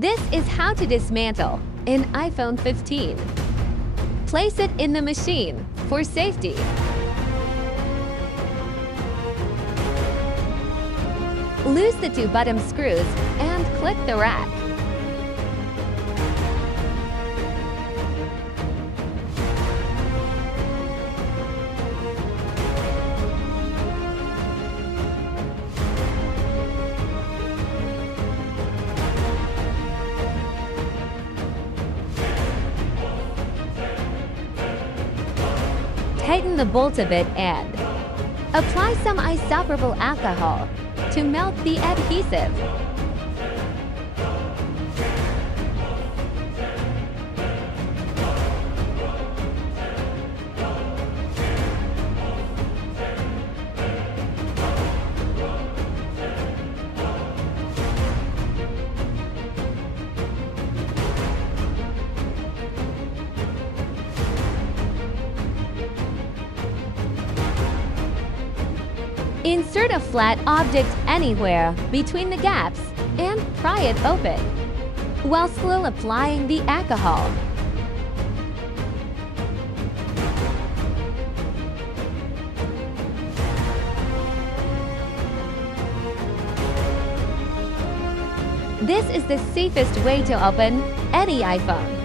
This is how to dismantle an iPhone 15. Place it in the machine for safety. Loose the two bottom screws and click the rack. Tighten the bolt a bit and apply some isopropyl alcohol to melt the adhesive. Insert a flat object anywhere between the gaps and pry it open, while still applying the alcohol. This is the safest way to open any iPhone.